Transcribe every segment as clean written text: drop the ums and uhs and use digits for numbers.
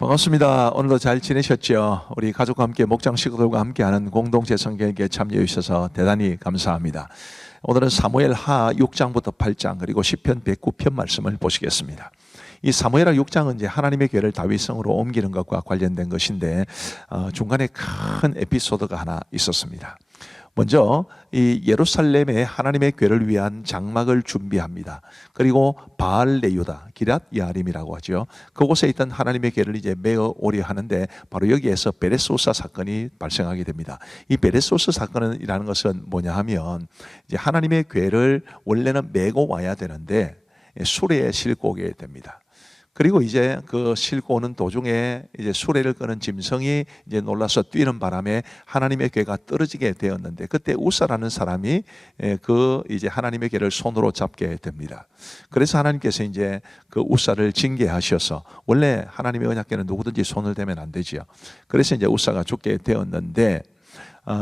반갑습니다. 오늘도 잘 지내셨죠? 우리 가족과 함께 목장 식구들과 함께하는 공동체 성경에게 참여해 주셔서 대단히 감사합니다. 오늘은 사무엘 하 6장부터 8장 그리고 시편 109편 말씀을 보시겠습니다. 이 사무엘하 6장은 이제 하나님의 교회를 다윗성으로 옮기는 것과 관련된 것인데 중간에 큰 에피소드가 하나 있었습니다. 먼저 이 예루살렘에 하나님의 교회를 위한 장막을 준비합니다. 그리고 바알레유다, 기랏 야림이라고 하죠. 그곳에 있던 하나님의 교회를 이제 메어 오려 하는데 바로 여기에서 베레소사 사건이 발생하게 됩니다. 이 베레소사 사건이라는 것은 뭐냐 하면 이제 하나님의 교회를 원래는 메고 와야 되는데 수레에 싣고 오게 됩니다. 그리고 이제 그 싣고 오는 도중에 이제 수레를 끄는 짐승이 이제 놀라서 뛰는 바람에 하나님의 교회가 떨어지게 되었는데 그때 우사라는 사람이 그 이제 하나님의 교회를 손으로 잡게 됩니다. 그래서 하나님께서 이제 그 우사를 징계하셔서 원래 하나님의 언약궤는 누구든지 손을 대면 안 되지요. 그래서 이제 우사가 죽게 되었는데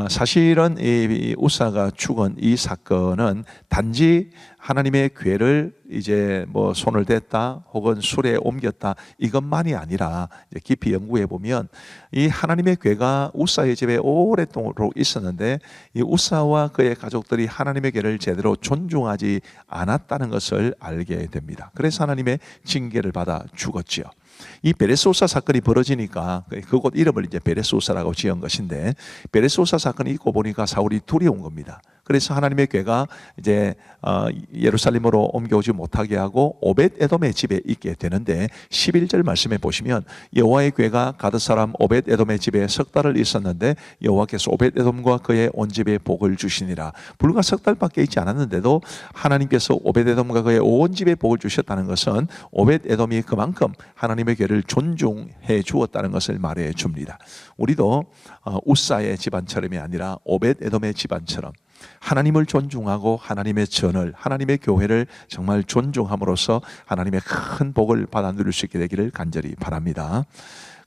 사실은 이 우사가 죽은 이 사건은 단지 하나님의 교회를 이제 뭐 손을 댔다 혹은 수레에 옮겼다 이것만이 아니라 깊이 연구해 보면 이 하나님의 교회가 우사의 집에 오랫동안 있었는데 이 우사와 그의 가족들이 하나님의 교회를 제대로 존중하지 않았다는 것을 알게 됩니다. 그래서 하나님의 징계를 받아 죽었지요. 이 베레소사 사건이 벌어지니까 그곳 이름을 이제 베레소사라고 지은 것인데 베레소사 사건이 있고 보니까 사울이 두려운 겁니다. 그래서 하나님의 교회가 이제 예루살렘으로 옮겨오지 못하게 하고 오벳 에돔의 집에 있게 되는데 11절 말씀에 보시면 여호와의 교회가 가드 사람 오벳 에돔의 집에 석 달을 있었는데 여호와께서 오벳 에돔과 그의 온 집에 복을 주시니라. 불과 석 달밖에 있지 않았는데도 하나님께서 오벳 에돔과 그의 온 집에 복을 주셨다는 것은 오벳 에돔이 그만큼 하나님의 교회를 존중해 주었다는 것을 말해 줍니다. 우리도 우사의 집안처럼이 아니라 오벳 에돔의 집안처럼 하나님을 존중하고 하나님의 전을 하나님의 교회를 정말 존중함으로써 하나님의 큰 복을 받아 누릴 수 있게 되기를 간절히 바랍니다.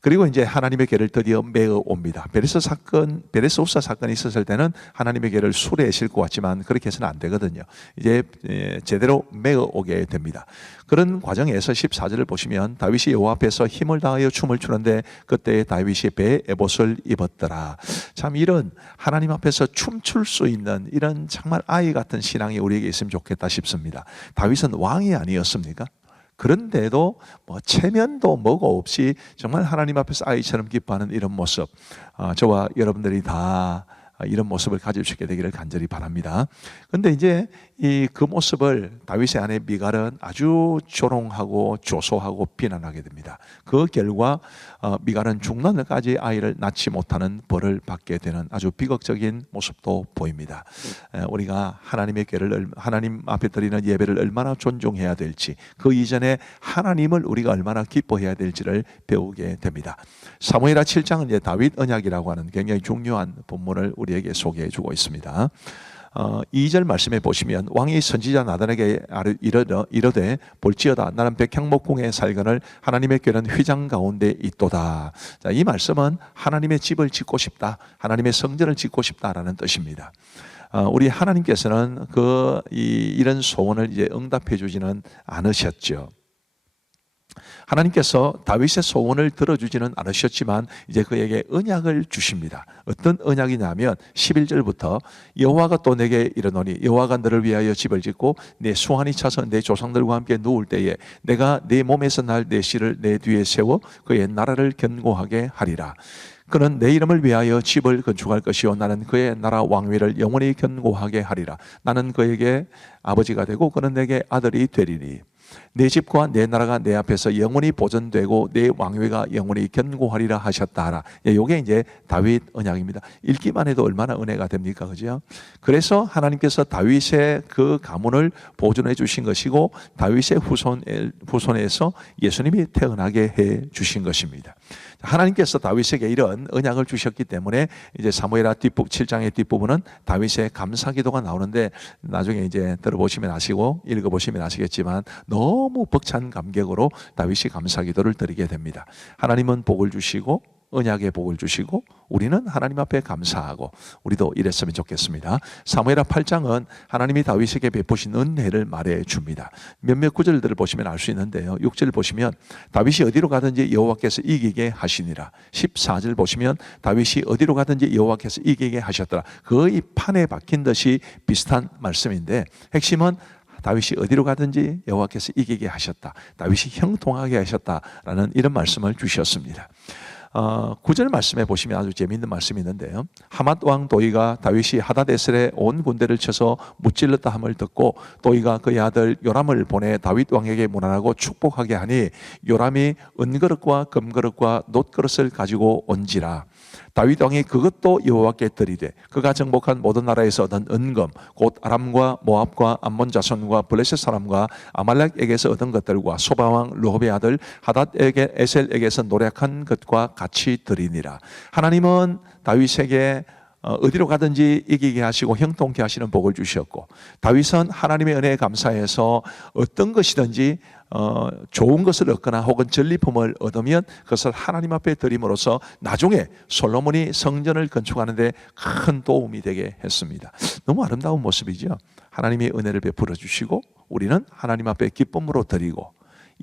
그리고 이제 하나님의 교회를 드디어 메어 옵니다. 베레소사 사건이 있었을 때는 하나님의 교회를 수레에 싣고 왔지만 그렇게 해서는 안 되거든요. 이제 제대로 메어 오게 됩니다. 그런 과정에서 14절을 보시면 다윗이 여호와 앞에서 힘을 다하여 춤을 추는데 그때 다윗이 배에 에봇을 입었더라. 참 이런 하나님 앞에서 춤출 수 있는 이런 정말 아이 같은 신앙이 우리에게 있으면 좋겠다 싶습니다. 다윗은 왕이 아니었습니까? 그런데도 뭐 체면도 뭐고 없이 정말 하나님 앞에서 아이처럼 기뻐하는 이런 모습, 저와 여러분들이 다 이런 모습을 가질 수 있게 되기를 간절히 바랍니다. 그런데 이제 그 모습을 다윗의 아내 미갈은 아주 조롱하고 조소하고 비난하게 됩니다. 그 결과 미갈은 중난까지 아이를 낳지 못하는 벌을 받게 되는 아주 비극적인 모습도 보입니다. 우리가 하나님의 교회를 하나님 앞에 드리는 예배를 얼마나 존중해야 될지 그 이전에 하나님을 우리가 얼마나 기뻐해야 될지를 배우게 됩니다. 사무엘하 7장은 이제 다윗 언약이라고 하는 굉장히 중요한 본문을 우리에게 소개해 주고 있습니다. 2절 말씀에 보시면 왕이 선지자 나단에게 이르되 볼지어다 나는 백향목궁에 살거늘 하나님의 교회는 휘장 가운데 있도다. 자, 이 말씀은 하나님의 집을 짓고 싶다, 하나님의 성전을 짓고 싶다라는 뜻입니다. 우리 하나님께서는 이런 소원을 이제 응답해 주지는 않으셨죠. 하나님께서 다윗의 소원을 들어주지는 않으셨지만 이제 그에게 언약을 주십니다. 어떤 언약이냐면 11절부터 여호와가 또 내게 이르노니 여호와가 너를 위하여 집을 짓고 내 수완이 차서 내 조상들과 함께 누울 때에 내가 내 몸에서 날 내 씨를 내 뒤에 세워 그의 나라를 견고하게 하리라. 그는 내 이름을 위하여 집을 건축할 것이요 나는 그의 나라 왕위를 영원히 견고하게 하리라. 나는 그에게 아버지가 되고 그는 내게 아들이 되리니 내 집과 내 나라가 내 앞에서 영원히 보존되고 내 왕위가 영원히 견고하리라 하셨다 하라. 이게 이제 다윗 언약입니다. 읽기만 해도 얼마나 은혜가 됩니까, 그죠? 그래서 하나님께서 다윗의 그 가문을 보존해 주신 것이고 다윗의 후손에서 예수님이 태어나게 해 주신 것입니다. 하나님께서 다윗에게 이런 언약을 주셨기 때문에 이제 사무엘하 7장의 뒷부분은 다윗의 감사기도가 나오는데 나중에 이제 들어보시면 아시고 읽어보시면 아시겠지만 너무 벅찬 감격으로 다윗이 감사기도를 드리게 됩니다. 하나님은 복을 주시고 언약의 복을 주시고 우리는 하나님 앞에 감사하고 우리도 이랬으면 좋겠습니다. 사무엘하 8장은 하나님이 다윗에게 베푸신 은혜를 말해 줍니다. 몇몇 구절들을 보시면 알 수 있는데요. 6절 보시면 다윗이 어디로 가든지 여호와께서 이기게 하시니라. 14절 보시면 다윗이 어디로 가든지 여호와께서 이기게 하셨더라. 거의 판에 박힌 듯이 비슷한 말씀인데 핵심은 다윗이 어디로 가든지 여호와께서 이기게 하셨다. 다윗이 형통하게 하셨다라는 이런 말씀을 주셨습니다. 9절 말씀에 보시면 아주 재미있는 말씀이 있는데요. 하맛 왕 도이가 다윗이 하다데셀에 온 군대를 쳐서 무찔렀다 함을 듣고 도이가 그의 아들 요람을 보내 다윗 왕에게 문안하고 축복하게 하니 요람이 은그릇과 금그릇과 놋그릇을 가지고 온지라. 다윗 왕이 그것도 여호와께 드리되 그가 정복한 모든 나라에서 얻은 은금 곧 아람과 모압과 암몬 자손과 블레셋 사람과 아말렉에게서 얻은 것들과 소바 왕 르홉의 아들 하닷에게 에셀에게서 노력한 것과 같이 드리니라. 하나님은 다윗에게 어디로 가든지 이기게 하시고 형통케 하시는 복을 주셨고 다윗은 하나님의 은혜에 감사해서 어떤 것이든지 좋은 것을 얻거나 혹은 전리품을 얻으면 그것을 하나님 앞에 드림으로써 나중에 솔로몬이 성전을 건축하는데 큰 도움이 되게 했습니다. 너무 아름다운 모습이죠. 하나님의 은혜를 베풀어 주시고 우리는 하나님 앞에 기쁨으로 드리고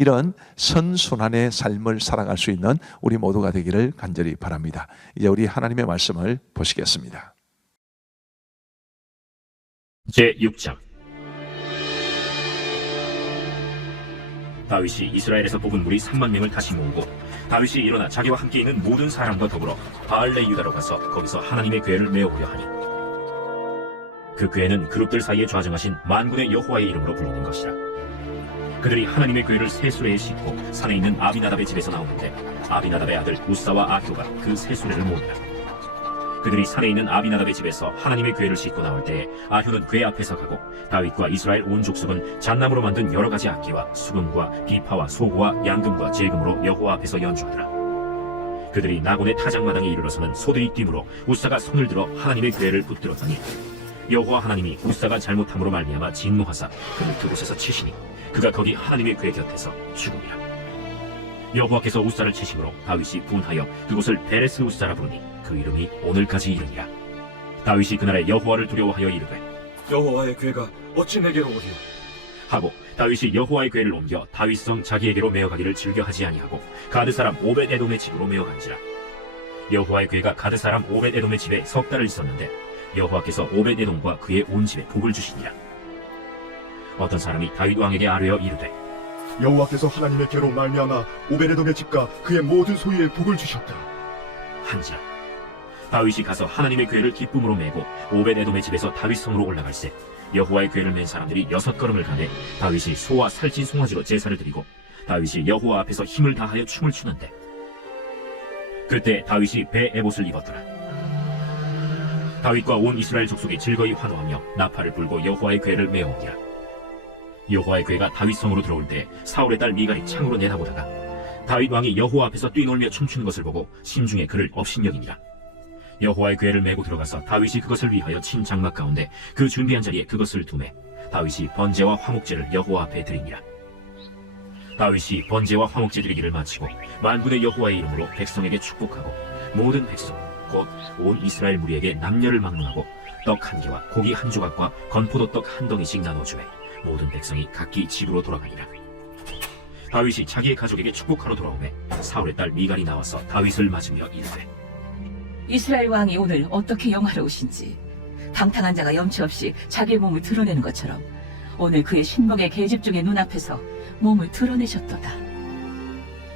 이런 선순환의 삶을 살아갈 수 있는 우리 모두가 되기를 간절히 바랍니다. 이제 우리 하나님의 말씀을 보시겠습니다. 제6장 다윗이 이스라엘에서 뽑은 무리 3만 명을 다시 모으고 다윗이 일어나 자기와 함께 있는 모든 사람과 더불어 바알레 유다로 가서 거기서 하나님의 궤를 메어오려 하니 그 궤는 그룹들 사이에 좌정하신 만군의 여호와의 이름으로 불리는 것이라. 그들이 하나님의 궤를 새 수레에 싣고 산에 있는 아비나답의 집에서 나오는데 아비나답의 아들 우사와 아효가 그 새 수레를 모으니라. 그들이 산에 있는 아비나답의 집에서 하나님의 궤를 싣고 나올 때에 아효는 궤 앞에서 가고 다윗과 이스라엘 온 족속은 잣나무로 만든 여러 가지 악기와 수금과 비파와 소고와 양금과 제금으로 여호와 앞에서 연주하더라. 그들이 나곤의 타작마당에 이르러서는 소들이 뛰므로 우사가 손을 들어 하나님의 궤를 붙들었더니 여호와 하나님이 우사가 잘못함으로 말미암아 진노하사 그를 그곳에서 치시니 그가 거기 하나님의 궤 곁에서 죽음이라. 여호와께서 우사를 치심으로 다윗이 분하여 그곳을 베레스 우사라 부르니 그 이름이 오늘까지 이르니라. 다윗이 그날에 여호와를 두려워하여 이르되 여호와의 궤가 어찌 내게로 오리요? 하고 다윗이 여호와의 궤를 옮겨 다윗성 자기에게로 메어가기를 즐겨하지 아니하고 가드 사람 오벳 에돔의 집으로 메어간지라. 여호와의 궤가 가드 사람 오벳 에돔의 집에 석 달을 있었는데 여호와께서 오벳 에돔과 그의 온 집에 복을 주시니라. 어떤 사람이 다윗 왕에게 아뢰어 이르되 여호와께서 하나님의 궤로 말미암아 오베레돔의 집과 그의 모든 소유에 복을 주셨다 한지라. 다윗이 가서 하나님의 궤를 기쁨으로 메고 오벳 에돔의 집에서 다윗성으로 올라갈새 여호와의 궤를 맨 사람들이 6걸음을 가매 다윗이 소와 살찐 송아지로 제사를 드리고 다윗이 여호와 앞에서 힘을 다하여 춤을 추는데 그때 다윗이 배 에봇을 입었더라. 다윗과 온 이스라엘 족속이 즐거이 환호하며 나팔을 불고 여호와의 궤를 메어오니라. 여호와의 궤가 다윗성으로 들어올 때 사울의 딸 미갈이 창으로 내다보다가 다윗 왕이 여호와 앞에서 뛰놀며 춤추는 것을 보고 심중에 그를 업신여기니라. 여호와의 궤를 메고 들어가서 다윗이 그것을 위하여 친 장막 가운데 그 준비한 자리에 그것을 두매 다윗이 번제와 화목제를 여호와 앞에 드리니라. 다윗이 번제와 화목제 드리기를 마치고 만군의 여호와의 이름으로 백성에게 축복하고 모든 백성 곧 온 이스라엘 무리에게 남녀를 막론하고 떡 1개와 고기 1조각과 건포도떡 1덩이씩 나눠주매 모든 백성이 각기 집으로 돌아가니라. 다윗이 자기의 가족에게 축복하러 돌아오매 사울의 딸 미갈이 나와서 다윗을 맞으며 이르되 이스라엘 왕이 오늘 어떻게 영화로우신지 방탕한 자가 염치 없이 자기의 몸을 드러내는 것처럼 오늘 그의 신복의 계집중의 눈앞에서 몸을 드러내셨도다.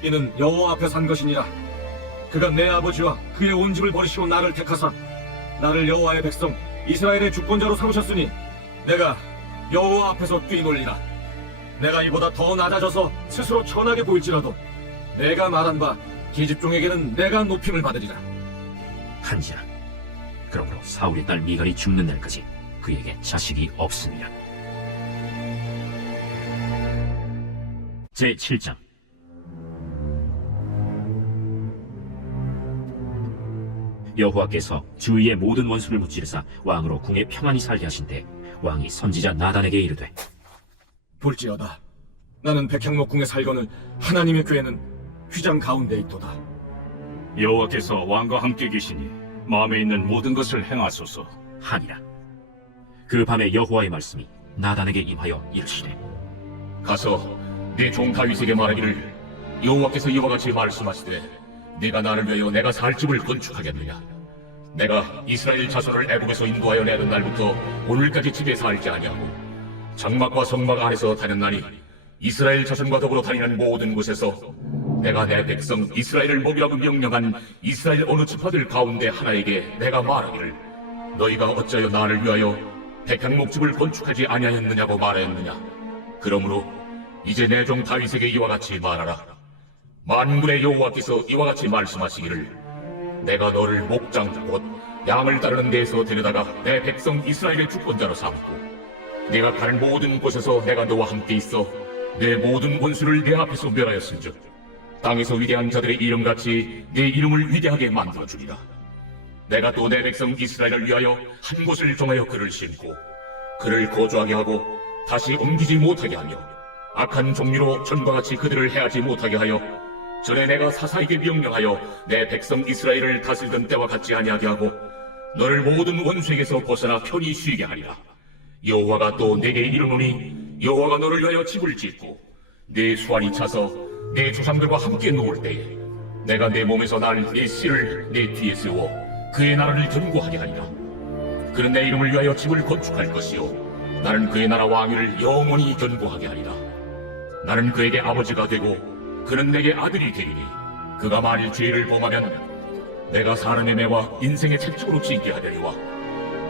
이는 여호와 앞에 산 것이니라. 그가 내 아버지와 그의 온 집을 버리시고 나를 택하사 나를 여호와의 백성 이스라엘의 주권자로 삼으셨으니 내가 여호와 앞에서 뛰놀리라. 내가 이보다 더 낮아져서 스스로 천하게 보일지라도 내가 말한 바 계집종에게는 내가 높임을 받으리라. 한지라. 그러므로 사울의 딸 미갈이 죽는 날까지 그에게 자식이 없습니다. 제7장 여호와께서 주위의 모든 원수를 무찌르사 왕으로 궁에 평안히 살게 하신대 왕이 선지자 나단에게 이르되 볼지어다 나는 백향목궁에 살거늘 하나님의 궤는 휘장 가운데 있도다. 여호와께서 왕과 함께 계시니 마음에 있는 모든 것을 행하소서. 하니라. 그 밤에 여호와의 말씀이 나단에게 임하여 이르시되 가서 내 종 다윗에게 말하기를 여호와께서 이와 같이 말씀하시되 네가 나를 위하여 내가 살 집을 건축하겠느냐. 내가 이스라엘 자손을 애굽에서 인도하여 내던 날부터 오늘까지 집에 살지 아니하고 장막과 성막 안에서 다녔나니 이스라엘 자손과 더불어 다니는 모든 곳에서 내가 내 백성 이스라엘을 먹이라고 명령한 이스라엘 어느 지파들 가운데 하나에게 내가 말하기를 너희가 어찌하여 나를 위하여 백향 목집을 건축하지 아니하였느냐고 말하였느냐. 그러므로 이제 내 종 다윗에게 이와 같이 말하라. 만군의 여호와께서 이와 같이 말씀하시기를 내가 너를 목장 곧 양을 따르는 데에서 데려다가 내 백성 이스라엘의 주권자로 삼고 내가 가는 모든 곳에서 내가 너와 함께 있어 내 모든 원수를 내 앞에서 멸하였은즉 땅에서 위대한 자들의 이름같이 내 이름을 위대하게 만들어주리라. 내가 또 내 백성 이스라엘을 위하여 한 곳을 정하여 그를 심고 그를 거주하게 하고 다시 옮기지 못하게 하며 악한 종류로 전과 같이 그들을 해하지 못하게 하여 전에 내가 사사에게 명령하여 내 백성 이스라엘을 다스리던 때와 같지 아니하게 하고 너를 모든 원수에게서 벗어나 편히 쉬게 하리라. 여호와가 또 내게 이르노니 여호와가 너를 위하여 집을 짓고 내 수완이 차서 내 조상들과 함께 놓을 때에 내가 내 몸에서 날 내 씨를 내 뒤에 세워 그의 나라를 견고하게 하리라. 그는 내 이름을 위하여 집을 건축할 것이요 나는 그의 나라 왕위를 영원히 견고하게 하리라. 나는 그에게 아버지가 되고 그는 내게 아들이 되리니 그가 만일 죄를 범하면 내가 사람의 매와 인생의 채찍으로 징계 하려니와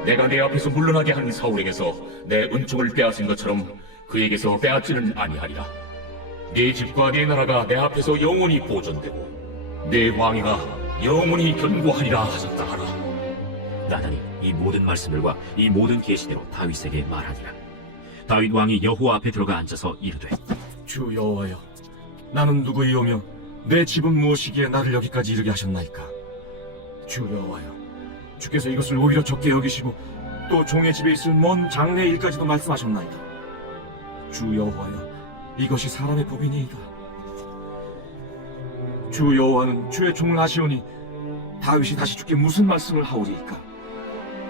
내가 내 앞에서 물러나게 한 사울에게서 내 은총을 빼앗은 것처럼 그에게서 빼앗지는 아니하리라. 네 집과 네 나라가 내 앞에서 영원히 보존되고 내 왕위가 영원히 견고하리라 하셨다 하라. 나단이 이 모든 말씀들과 이 모든 계시대로 다윗에게 말하니라. 다윗 왕이 여호와 앞에 들어가 앉아서 이르되 주 여호와여, 나는 누구이오며 내 집은 무엇이기에 나를 여기까지 이르게 하셨나이까. 주 여호와여, 주께서 이것을 오히려 적게 여기시고 또 종의 집에 있을 먼 장래 일까지도 말씀하셨나이다. 주 여호와여, 이것이 사람의 법이니이다. 주 여호와는 주의 종을 아시오니 다윗이 다시 주께 무슨 말씀을 하오리이까.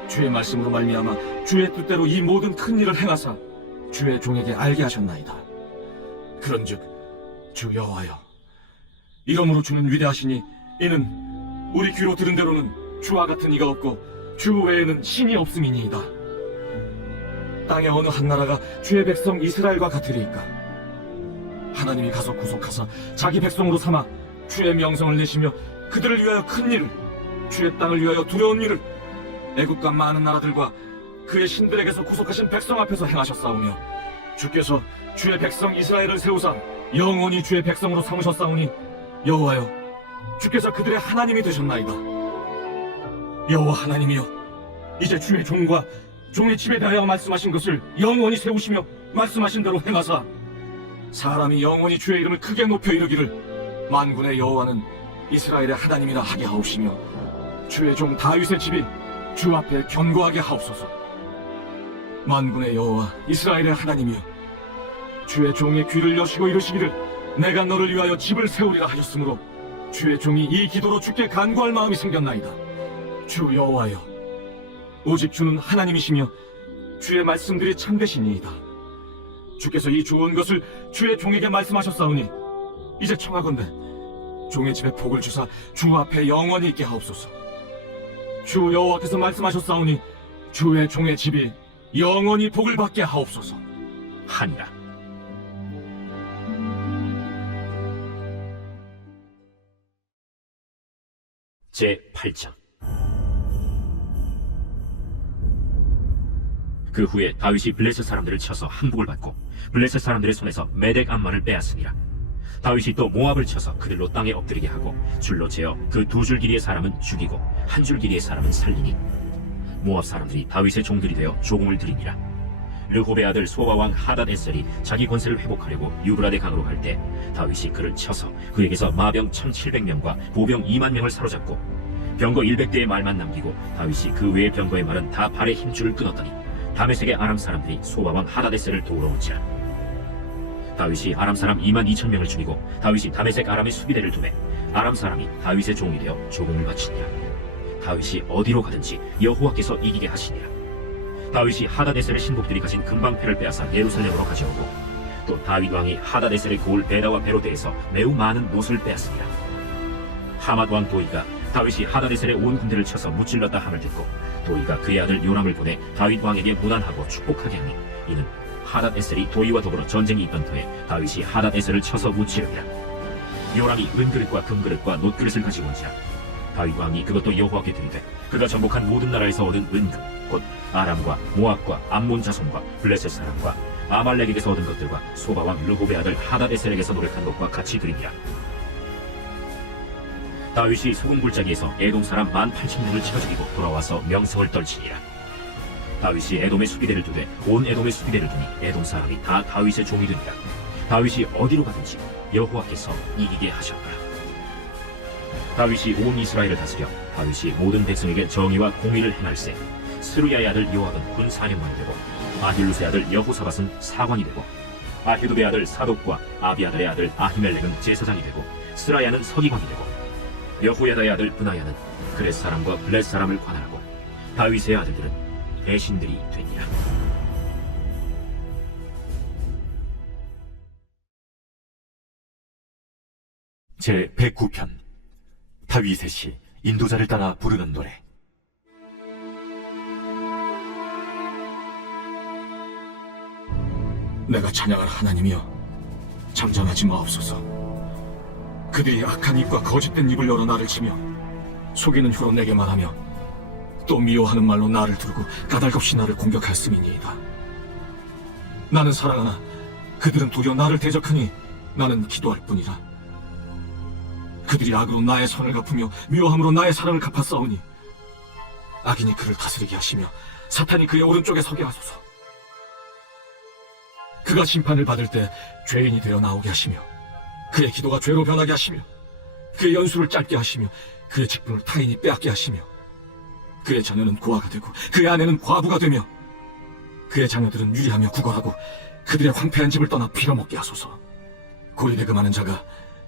주의 말씀으로 말미암아 주의 뜻대로 이 모든 큰 일을 행하사 주의 종에게 알게 하셨나이다. 그런즉 주 여호와여, 이러므로 주는 위대하시니 이는 우리 귀로 들은 대로는 주와 같은 이가 없고 주 외에는 신이 없음이니이다. 땅의 어느 한 나라가 주의 백성 이스라엘과 같으리이까. 하나님이 가서 구속하사 자기 백성으로 삼아 주의 명성을 내시며 그들을 위하여 큰 일을, 주의 땅을 위하여 두려운 일을 애국과 많은 나라들과 그의 신들에게서 구속하신 백성 앞에서 행하셨사오며 주께서 주의 백성 이스라엘을 세우사 영원히 주의 백성으로 삼으셨사오니 여호와여, 주께서 그들의 하나님이 되셨나이다. 여호와 하나님이여, 이제 주의 종과 종의 집에 대하여 말씀하신 것을 영원히 세우시며 말씀하신 대로 행하사 사람이 영원히 주의 이름을 크게 높여 이르기를 만군의 여호와는 이스라엘의 하나님이라 하게 하옵시며 주의 종 다윗의 집이 주 앞에 견고하게 하옵소서. 만군의 여호와 이스라엘의 하나님이여, 주의 종의 귀를 여시고 이르시기를 내가 너를 위하여 집을 세우리라 하셨으므로 주의 종이 이 기도로 주께 간구할 마음이 생겼나이다. 주 여호와여, 오직 주는 하나님이시며 주의 말씀들이 참되시니이다. 주께서 이 좋은 것을 주의 종에게 말씀하셨사오니 이제 청하건대 종의 집에 복을 주사 주 앞에 영원히 있게 하옵소서. 주 여호와께서 말씀하셨사오니 주의 종의 집이 영원히 복을 받게 하옵소서. 하니라. 제 8장. 그 후에 다윗이 블레셋 사람들을 쳐서 항복을 받고 블레셋 사람들의 손에서 메덱 암만을 빼앗으니라. 다윗이 또 모압을 쳐서 그들로 땅에 엎드리게 하고 줄로 재어 그 두 줄 길이의 사람은 죽이고 한 줄 길이의 사람은 살리니 모압 사람들이 다윗의 종들이 되어 조공을 들이니라. 르홉의 아들 소바 왕 하닷에셀이 자기 권세를 회복하려고 유브라데 강으로 갈 때 다윗이 그를 쳐서 그에게서 마병 1700명과 보병 2만 명을 사로잡고 병거 100대의 말만 남기고 다윗이 그 외의 병거의 말은 다 발의 힘줄을 끊었더니 다메섹의 아람 사람들이 소바 왕 하닷에셀을 도우러 온지라. 다윗이 아람 사람 2만 2천 명을 죽이고 다윗이 다메섹 아람의 수비대를 두매 아람 사람이 다윗의 종이 되어 조공을 바치니라. 다윗이 어디로 가든지 여호와께서 이기게 하시니라. 다윗이 하다데셀의 신복들이 가진 금방패를 빼앗아 예루살렘으로 가져오고 또 다윗 왕이 하다데셀의 고을 베다와 베로데에서 매우 많은 못을 빼앗습니다. 하맛 왕 도이가 다윗이 하다데셀의 온 군대를 쳐서 무찔렀다 함을 듣고 도이가 그의 아들 요람을 보내 다윗 왕에게 문안하고 축복하게 하니 이는 하닷에셀이 도이와 더불어 전쟁이 있던 터에 다윗이 하닷에셀을 쳐서 무찌르니라. 요람이 은그릇과 금그릇과 놋그릇을 가지고 온지라. 다윗 왕이 그것도 여호와께 드리되 그가 정복한 모든 나라에서 얻은 은금 곧 아람과 모압과 암몬 자손과 블레셋 사람과 아말렉에게서 얻은 것들과 소바 왕 르홉의 아들 하닷에셀에게서 노력한 것과 같이 드리니라. 다윗이 소금 골짜기에서 에돔 사람 18,000명을 치러 죽이고 돌아와서 명성을 떨치니라. 다윗이 에돔의 수비대를 두되 온 에돔의 수비대를 두니 에돔 사람이 다 다윗의 종이 되니라. 다윗이 어디로 가든지 여호와께서 이기게 하셨더라. 다윗이 온 이스라엘을 다스려 다윗이 모든 백성에게 정의와 공의를 행할세 스루야의 아들 요압은 군 사령관이 되고 아힐루스의 아들 여호사밧은 사관이 되고 아히두베의 아들 사독과 아비아달의 아들 아히멜렉은 제사장이 되고 스라야는 서기관이 되고 여호야다의 아들 브나야는 그렛 사람과 블렛 사람을 관할하고 다윗의 아들들은 대신들이 되니라. 제 109편 다윗의 시 인도자를 따라 부르는 노래. 내가 찬양할 하나님이여, 잠잠하지 마옵소서. 그들이 악한 입과 거짓된 입을 열어 나를 치며 속이는 혀로 내게 말하며 또 미워하는 말로 나를 두르고 까닭없이 나를 공격하였음이니이다. 나는 사랑하나 그들은 도리어 나를 대적하니 나는 기도할 뿐이라. 그들이 악으로 나의 선을 갚으며 미워함으로 나의 사랑을 갚아싸우니 악인이 그를 다스리게 하시며 사탄이 그의 오른쪽에 서게 하소서. 그가 심판을 받을 때 죄인이 되어 나오게 하시며 그의 기도가 죄로 변하게 하시며 그의 연수를 짧게 하시며 그의 직분을 타인이 빼앗게 하시며 그의 자녀는 고아가 되고 그의 아내는 과부가 되며 그의 자녀들은 유리하며 구걸하고 그들의 황폐한 집을 떠나 빌어먹게 하소서. 고리대금하는 자가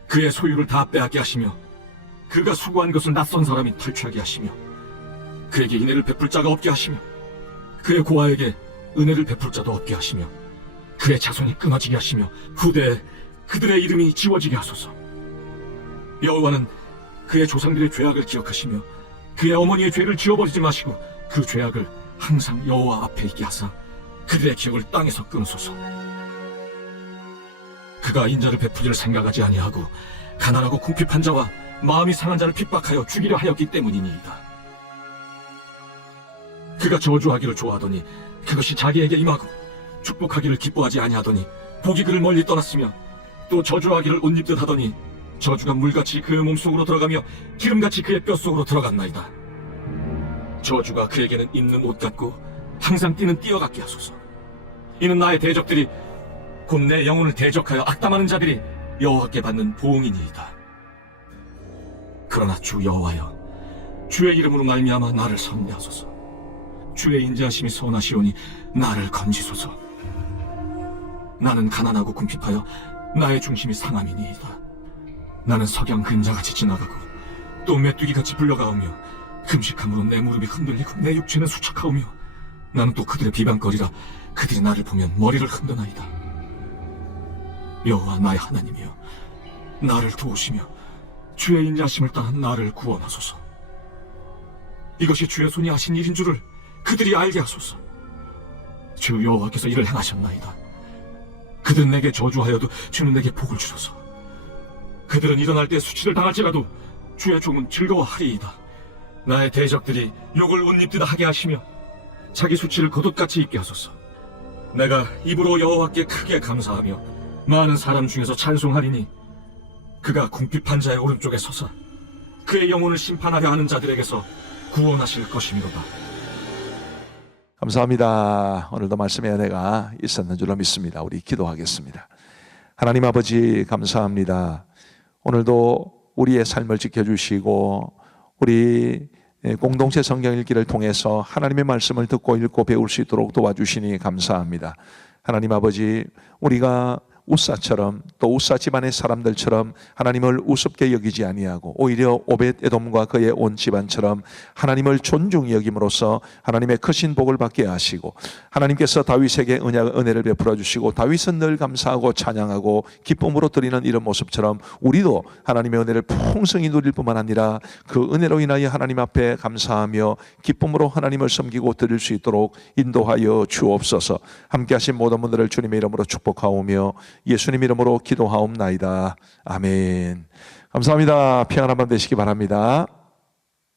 그의 소유를 다 빼앗게 하시며 그가 수고한 것을 낯선 사람이 탈취하게 하시며 그에게 인애를 베풀 자가 없게 하시며 그의 고아에게 은혜를 베풀 자도 없게 하시며 그의 자손이 끊어지게 하시며 후대에 그들의 이름이 지워지게 하소서. 여호와는 그의 조상들의 죄악을 기억하시며 그의 어머니의 죄를 지워버리지 마시고 그 죄악을 항상 여호와 앞에 있게 하사 그들의 기억을 땅에서 끊으소서. 그가 인자를 베푸기를 생각하지 아니하고 가난하고 궁핍한 자와 마음이 상한 자를 핍박하여 죽이려 하였기 때문이니이다. 그가 저주하기를 좋아하더니 그것이 자기에게 임하고 축복하기를 기뻐하지 아니하더니 복이 그를 멀리 떠났으며 또 저주하기를 옷 입듯 하더니 저주가 물같이 그의 몸속으로 들어가며 기름같이 그의 뼛속으로 들어갔나이다. 저주가 그에게는 입는 옷 같고 항상 뛰는 띠와 같게 하소서. 이는 나의 대적들이 곧 내 영혼을 대적하여 악담하는 자들이 여호와께 받는 보응이니이다. 그러나 주 여호와여, 주의 이름으로 말미암아 나를 선대하소서. 주의 인자하심이 선하시오니 나를 건지소서. 나는 가난하고 궁핍하여 나의 중심이 상함이니이다. 나는 석양 그림자같이 지나가고 또 메뚜기같이 불려가오며 금식함으로 내 무릎이 흔들리고 내 육체는 수척하오며 나는 또 그들의 비방거리라 그들이 나를 보면 머리를 흔드나이다. 여호와 나의 하나님이여, 나를 도우시며 주의 인자하심을 따라 나를 구원하소서. 이것이 주의 손이 하신 일인 줄을 그들이 알게 하소서. 주 여호와께서 이를 행하셨나이다. 그들은 내게 저주하여도 주는 내게 복을 주소서. 그들은 일어날 때 수치를 당할지라도 주의 종은 즐거워하리이다. 나의 대적들이 욕을 옷 입듯 하게 하시며 자기 수치를 겉옷같이 입게 하소서. 내가 입으로 여호와께 크게 감사하며 많은 사람 중에서 찬송하리니 그가 궁핍한 자의 오른쪽에 서서 그의 영혼을 심판하려 하는 자들에게서 구원하실 것이미로다. 감사합니다. 오늘도 말씀의 은혜가 있었는 줄로 믿습니다. 우리 기도하겠습니다. 하나님 아버지 감사합니다. 오늘도 우리의 삶을 지켜주시고 우리 공동체 성경 읽기를 통해서 하나님의 말씀을 듣고 읽고 배울 수 있도록 도와주시니 감사합니다. 하나님 아버지, 우리가 우사처럼 또 우사 집안의 사람들처럼 하나님을 우습게 여기지 아니하고 오히려 오벳에돔과 그의 온 집안처럼 하나님을 존중히 여김으로써 하나님의 크신 복을 받게 하시고 하나님께서 다윗에게 은혜를 베풀어 주시고 다윗은 늘 감사하고 찬양하고 기쁨으로 드리는 이런 모습처럼 우리도 하나님의 은혜를 풍성히 누릴 뿐만 아니라 그 은혜로 인하여 하나님 앞에 감사하며 기쁨으로 하나님을 섬기고 드릴 수 있도록 인도하여 주옵소서. 함께 하신 모든 분들을 주님의 이름으로 축복하오며 예수님 이름으로 기도하옵나이다. 아멘. 감사합니다. 평안한 밤 되시기 바랍니다.